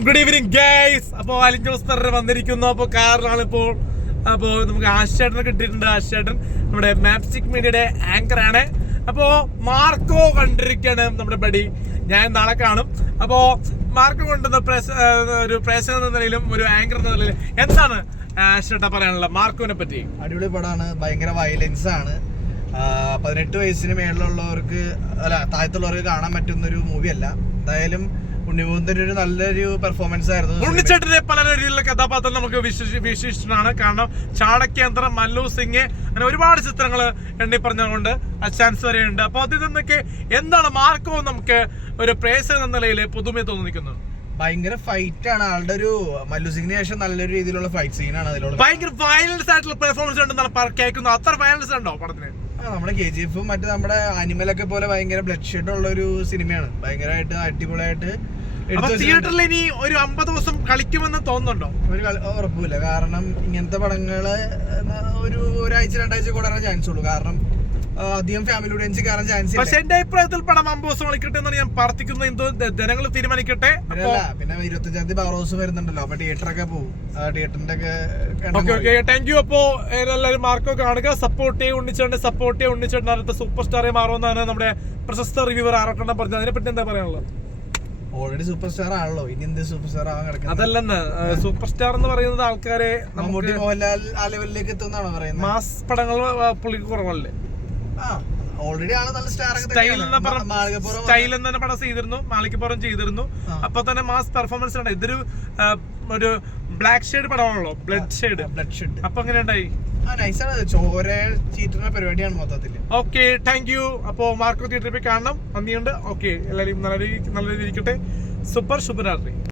Good evening guys അപ്പോ അലിൻ ജോസ്റ്റർ വന്നിരിക്കുന്നു. അപ്പൊ കാറിലാണ് ഇപ്പോൾ. അപ്പോ നമുക്ക് ആശേട്ടനെ കിട്ടിയിട്ടുണ്ട്. ആശേട്ടൻ നമ്മുടെ മാപ്സ്റ്റിക് മീഡിയയുടെ ആങ്കർ ആണ്. അപ്പോ മാർക്കോ കണ്ടിരിക്കാണ് നമ്മുടെ ബഡി. ഞാൻ നാളെ കാണും. അപ്പോ മാർക്കോ കൊണ്ടുവന്ന പ്രേസ- ഒരു പ്രേസൻ എന്ന നിലയിലും ഒരു ആങ്കർ എന്ന നിലയിലും എന്താണ് ആശേട്ട പറയാനുള്ള മാർക്കോനെ പറ്റി. അടിപൊളി പടമാണ്. ഭയങ്കര വയലൻസ് ആണ്. പതിനെട്ട് വയസ്സിന് മേളിലുള്ളവർക്ക് അല്ല താഴത്തുള്ളവർക്ക് കാണാൻ പറ്റുന്ന ഒരു മൂവി അല്ല. എന്തായാലും ഉണ്ണിമൂന്തൻ ഒരു നല്ലൊരു പെർഫോമൻസ് ആയിരുന്നു ഉണ്ണിച്ചേട്ടന്റെ പല രീതിയിലുള്ള കഥാപാത്രം നമുക്ക് വിശിഷ്ടനാണ് കാരണം ചാണക്യന്ത്രം മല്ലു സിംഗ് അങ്ങനെ ഒരുപാട് ചിത്രങ്ങൾ എണ്ണി പറഞ്ഞുകൊണ്ട് അച്ചാൻസ് വരെയുണ്ട്. അപ്പൊ അതിൽ നിന്നൊക്കെ എന്താണ് മാർക്കോ നമുക്ക് ഒരു പ്രേസ് എന്ന നിലയിൽ പുതുമയെ തോന്നിക്കുന്നത്? ഭയങ്കര ഫൈറ്റ് ആണ്. ആളുടെ ഒരു മല്ലു സിംഗിന് ശേഷം നല്ലൊരു രീതിയിലുള്ള ഫൈറ്റ് സീനാണ് അതിലുള്ള ഭയങ്കര വയലൻസ് ആയിട്ടുള്ള പെർഫോമൻസ് ഉണ്ടെന്നാണ് കേൾക്കുന്നത്. അത്ര വയലൻസ് ഉണ്ടോ പടത്തിന്? നമ്മുടെ കെ ജി എഫും മറ്റു നമ്മുടെ അനിമലൊക്കെ പോലെ ഭയങ്കര ബ്ലഡ് ഷെഡ് ഉള്ള ഒരു സിനിമയാണ് ഭയങ്കരമായിട്ട് അടിപൊളിയായിട്ട്. തിയേറ്ററിൽ ഇനി ഒരു അമ്പത് ദിവസം കളിക്കുമെന്ന് തോന്നുന്നുണ്ടോ? ഒരു ഉറപ്പില്ല കാരണം ഇങ്ങനത്തെ പടങ്ങൾ ഒരു ഒരാഴ്ച രണ്ടാഴ്ച കൂടാനുള്ള ചാൻസ് ഉള്ളൂ. കാരണം അധികം ഫാമിലി ഓഡിയൻസ് കയറാൻ ചാൻസ് പക്ഷെ എന്റെ അഭിപ്രായത്തിൽ പടം അമ്പത് ദിവസം കളിക്കട്ടെ എന്നാണ് ഞാൻ പ്രാർത്ഥിക്കുന്നത്. എന്തോ ജനങ്ങൾ തീരുമാനിക്കട്ടെ. പിന്നെ ഇരുപത്തഞ്ചാം തീയതി പവർ ഹൗസ് വരുന്നുണ്ടല്ലോ. അപ്പൊ തിയേറ്ററൊക്കെ പോകും തിയേറ്ററിന്റെ ഒക്കെ താങ്ക് യു അപ്പോ എല്ലാവരും മാർക്കോ കാണുക. സപ്പോർട്ട് ചെയ്യും ഉണ്ണിച്ചേട്ടനെ സപ്പോർട്ട് ചെയ്യും ഉണ്ണിച്ചേട്ടൻ അടുത്ത സൂപ്പർ സ്റ്റാറെ മാറുമെന്നാണ് നമ്മുടെ പ്രശസ്ത റിവ്യൂവർ ആറട്ടെണ്ണം പറഞ്ഞത്. അതിനെ പറ്റി എന്താ പറയാനുള്ളത്? ഓൾറെഡി സൂപ്പർ സ്റ്റാർ ആണല്ലോ. ഇനി എന്ത് സൂപ്പർ സ്റ്റാർ ആവാൻ കിടക്കുന്നത് അതല്ലെന്ന്. സൂപ്പർ സ്റ്റാർ എന്ന് പറയുന്നത് ആൾക്കാരെ മമ്മൂട്ടി മോഹൻലാൽ ആ ലെവലിലേക്ക് എത്തുന്നാണോ പറയുന്നത്? മാസ് പടങ്ങൾ പുള്ളിക്ക് കുറവല്ലേ? ഓൾറെഡി ആണ് നല്ല സ്റ്റാർ സ്റ്റൈൽ എന്ന തന്നെയാണ്. പടം ചെയ്തിരുന്നു മാളികപ്പുറം ചെയ്തിരുന്നു. അപ്പൊ തന്നെ മാസ് പെർഫോമൻസ് ആണ്. ഇതൊരു ഒരു ബ്ലാക്ക് ഷെയ്ഡ് പടമാണല്ലോ ബ്ലഡ് ഷെയ്ഡ് ബ്ലഡ് ഷെയ്ഡ് അപ്പൊ എങ്ങനെ ഉണ്ടായി? ചോര ചീറ്റുന്ന പരിപാടിയാണ് മൊത്തത്തിൽ ഓക്കെ താങ്ക് യു അപ്പോ മാർക്കോ തിയേറ്ററിൽ പോയി കാണണം. നന്ദിയുണ്ട്. ഓക്കെ എല്ലാവരും നല്ല നല്ല രീതിയിൽ ഇരിക്കട്ടെ. സൂപ്പർ ശുഭരാത്രി